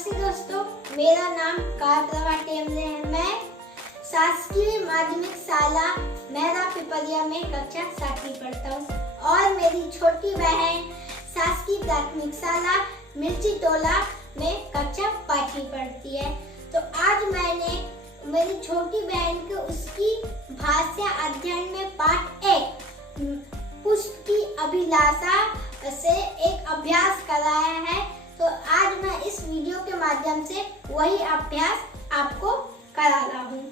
नमस्ते दोस्तों, मेरा नाम काव्या टेमले है। मैं शासकीय माध्यमिक शाला मेहरा पिपरिया में कक्षा 7वीं पढ़ता हूँ और मेरी छोटी बहन शासकीय प्राथमिक शाला मिर्ची टोला में कक्षा 5वीं पढ़ती है। तो आज मैंने मेरी छोटी बहन को उसकी भाषा अध्ययन में पाठ 1 पुष्प की अभिलाषा से एक अभ्यास कराया है। तो आज मैं इस वीडियो के माध्यम से वही अभ्यास आपको करा रहा हूँ।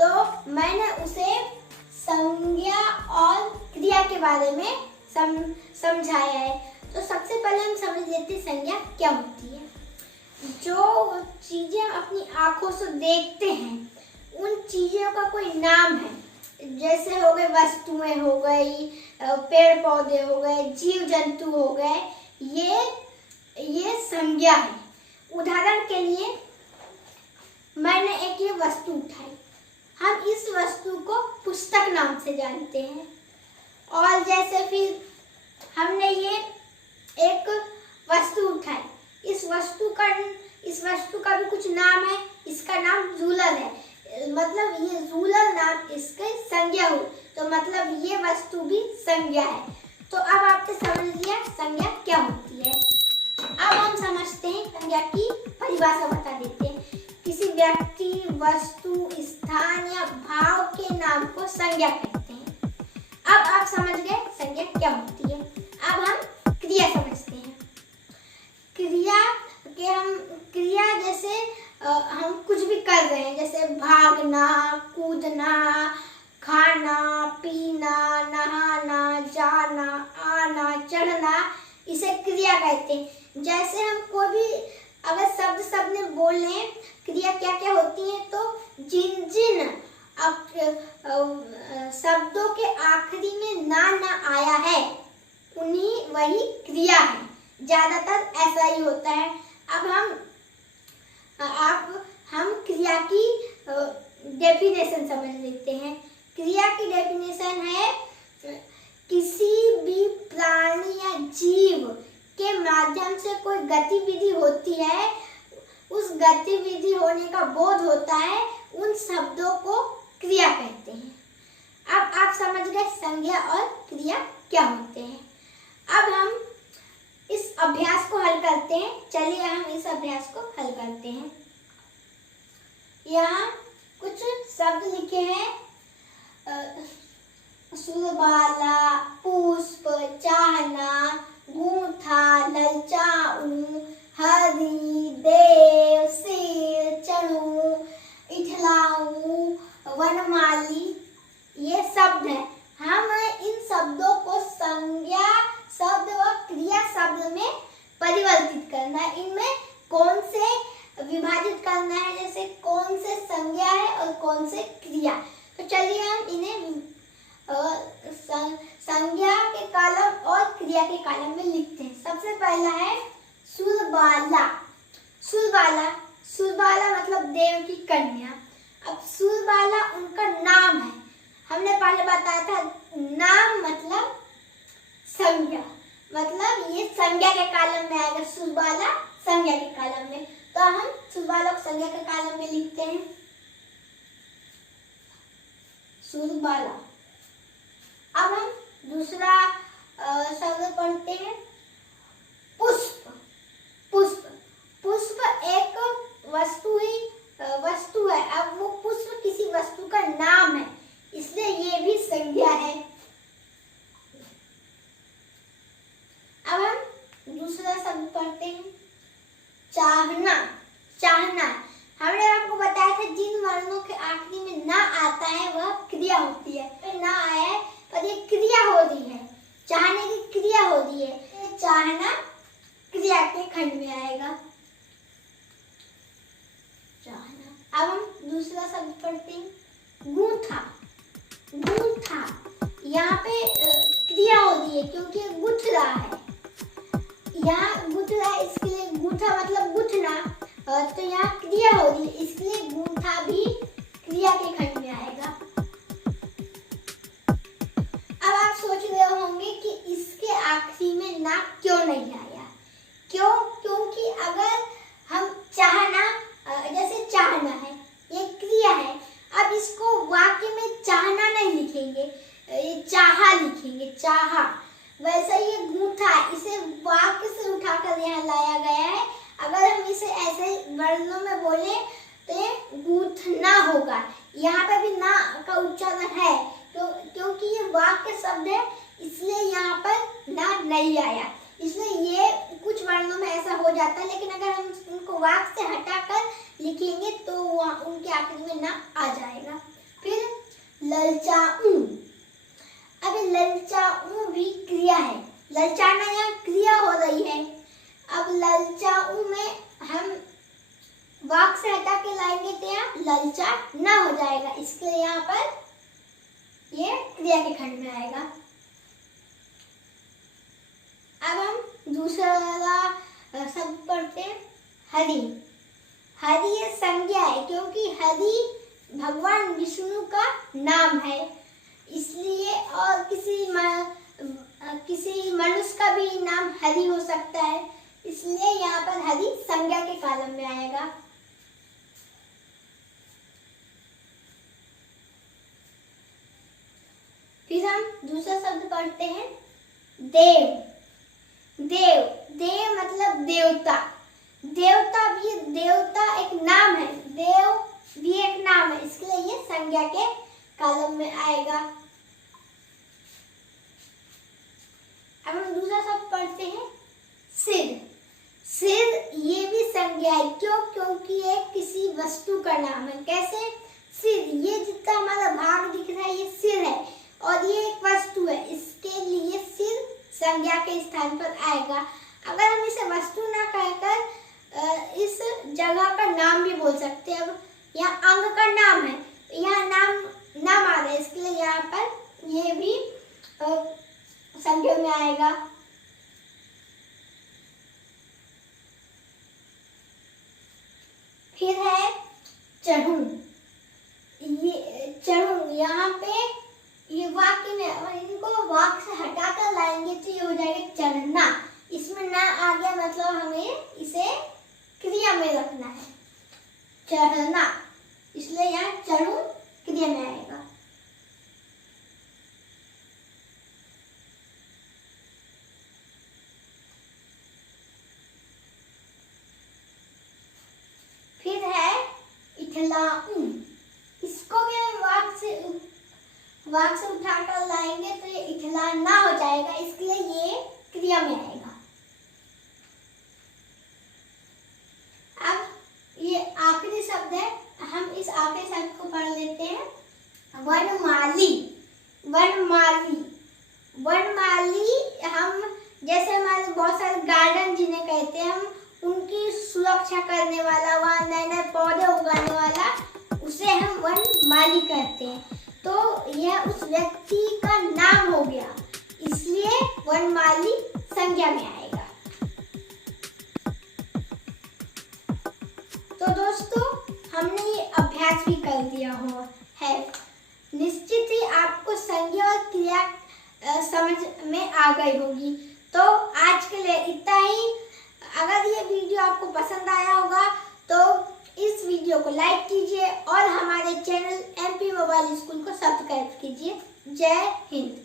तो मैंने उसे संज्ञा और क्रिया के बारे में समझाया है। तो सबसे पहले हम समझ लेते हैं संज्ञा क्या होती है। जो चीजें हम अपनी आंखों से देखते हैं उन चीजों का कोई नाम है। जैसे हो गए वस्तुएं, हो गई पेड़ पौधे, हो गए जीव जंतु, हो गए ये संज्ञा है। उदाहरण के लिए मैंने एक ये वस्तु उठाई, हम इस वस्तु को पुस्तक नाम से जानते हैं। और जैसे फिर हमने ये एक वस्तु उठाई, इस वस्तु का भी कुछ नाम है, इसका नाम झूलर है। मतलब ये झूलर नाम इसके संज्ञा हुई, तो मतलब ये वस्तु भी संज्ञा है। तो अब आपने समझ लिया संज्ञा क्या होती है। अब हम समझते हैं संज्ञा की परिभाषा बता देते हैं। किसी व्यक्ति, वस्तु, स्थान या भाव के नाम को संज्ञा कहते हैं। अब आप समझ गए संज्ञा क्या होती है। अब हम क्रिया समझते हैं। क्रिया जैसे हम कुछ भी कर रहे हैं, जैसे भागना, कूदना, खाना, पीना, नहाना, जाना, आना, चढ़ना, इसे क्रिया कहते हैं। जैसे हम कोई भी अगर शब्द में बोले क्रिया क्या क्या होती है, तो जिन शब्दों के आखिरी में ना आया है उन्हीं वही क्रिया है। ज्यादातर ऐसा ही होता है। अब हम क्रिया की डेफिनेशन समझ लेते हैं। क्रिया की डेफिनेशन है किसी भी प्राणी या जीव के माध्यम से कोई गतिविधि होती है, उस गतिविधि होने का बोध होता है, उन शब्दों को क्रिया कहते हैं। अब आप समझ गए संज्ञा और क्रिया क्या होते हैं। अब हम इस अभ्यास को हल करते हैं। चलिए हम इस अभ्यास को हल करते हैं। यहाँ कुछ शब्द लिखे हैं, सुरबाला, पुष्प, चाहना, गूंथा, ललचाऊ, हरि, देव, शेर, चणू, इठलाऊ, वनमाली, ये शब्द है। हम इन शब्दों को संज्ञा शब्द व क्रिया शब्द में परिवर्तित करना है। इनमें कौन से विभाजित करना है, जैसे कौन से संज्ञा है और कौन से क्रिया। तो चलिए हम इन्हें संज्ञा के कॉलम और क्रिया के कॉलम में लिखते हैं। सबसे पहला है सुरबाला। सुरबाला मतलब देव की कन्या। अब सुरबाला उनका नाम है। हमने पहले बताया था नाम मतलब संज्ञा, मतलब ये संज्ञा के कॉलम में आएगा। सुरबाला संज्ञा के कॉलम में, तो हम सुरबाला को संज्ञा के कॉलम में लिखते हैं सुरबाला। अब हम दूसरा शब्द पढ़ते हैं पुष्प एक वस्तु है। अब वो पुष्प किसी वस्तु का नाम है, इसलिए ये भी संज्ञा है। अब हम दूसरा शब्द पढ़ते हैं चाहना। हमने आपको बताया था जिन वर्णों के आखिरी में ना आता है वह क्रिया होती है। ना आया है पर ये क्रिया हो रही है, चाहने की क्रिया हो रही है। चाहना क्रिया के खंड में आएगा चाहना। अब हम दूसरा शब्द पढ़ते हैं गूंथा। यहाँ पे क्रिया हो रही है क्योंकि गुथ रहा है। यहाँ गुथ रहा है, इसके लिए गूंथा मतलब गुथना, तो यहाँ क्रिया हो रही है, इसलिए गूंथा भी क्रिया के खंड में आएगा। अब आप सोच रहे होंगे कि इसके आखिरी में ना क्यों नहीं आया। क्योंकि अगर हम चाह चाहा, वैसे ये गूंथा, इसे वाक्य से उठाकर यहाँ लाया गया है। अगर हम इसे ऐसे वर्णों में बोले तो ये गूंथना होगा। यहाँ पे भी ना का उच्चारण है क्योंकि ये वाक्य शब्द है, इसलिए यहाँ पर ना नहीं आया। इसलिए ये कुछ वर्णों में ऐसा हो जाता है, लेकिन अगर हम इनको वाक्य से हटाकर लिखेंगे तो उनके आखिर में ना आ जाएगा। फिर ललचाऊं, अब ललचाऊं भी क्रिया है, ललचाना यहाँ क्रिया हो रही है। अब ललचाऊं में हम वाक्य से हटा के लाएंगे तो यहाँ ललचा ना हो जाएगा, इसलिए यहाँ पर ये क्रिया के खंड में आएगा। अब हम दूसरा शब्द पढ़ते हैं, हरि। हरि ये संज्ञा है क्योंकि हरि भगवान विष्णु का नाम है, इसलिए और किसी मनुष्य का भी नाम हरि हो सकता है, इसलिए यहाँ पर हरि संज्ञा के कॉलम में आएगा। फिर हम दूसरा शब्द पढ़ते हैं, देव। देव, देव मतलब देवता। देवता एक नाम है, देव भी एक नाम है, इसलिए ये संज्ञा के कॉलम में आएगा। अब हम दूसरा शब्द पढ़ते हैं, सिर। सिर ये भी संज्ञा है, क्योंकि ये किसी वस्तु का नाम है। कैसे? सिर, ये जितना हमारा भाग दिख रहा है ये सिर है और ये एक वस्तु है, इसके लिए सिर संज्ञा के स्थान पर आएगा। अगर हम इसे वस्तु ना कहकर इस जगह का नाम भी बोल सकते हैं। अब यहाँ अंग का नाम है, यहाँ नाम आ रहा है, इसके लिए यहाँ पर ये भी संज्ञा में आएगा। फिर है चढ़ूं। ये चढ़ूं, यहाँ पे ये वाक्य में, और इनको वाक्य से हटाकर लाएंगे तो ये हो जाएगा चढ़ना। इसमें ना आ गया मतलब हमें इसे क्रिया में रखना है, चढ़ना, इसलिए यहाँ चढ़ूं क्रिया में आएगा। फिर है इठलाऊं। इसको भी हम वाक्य से उठाकर लाएंगे तो ये इठला ना हो जाएगा, इसलिए ये क्रिया में आएगा। अब ये आखिरी शब्द है, हम इस आखिरी शब्द को पढ़ लेते हैं, वनमाली। वनमाली, वनमाली हम जैसे हमारे बहुत सारे गार्डन जिन्हें कहते हैं, हम उनकी सुरक्षा करने वाला, वहाँ नए नए पौधे उगाने वाला, उसे हम वनमाली कहते हैं। तो यह उस व्यक्ति का नाम हो गया, इसलिए वनमाली संज्ञा में आएगा। तो दोस्तों, हमने ये अभ्यास भी कर दिया हुआ है। निश्चित ही आपको संज्ञा और क्रिया समझ में आ गई होगी। तो आज के लिए इतना ही। अगर ये वीडियो आपको पसंद आया होगा तो इस वीडियो को लाइक कीजिए और हमारे चैनल MP मोबाइल स्कूल को सब्सक्राइब कीजिए। जय हिंद।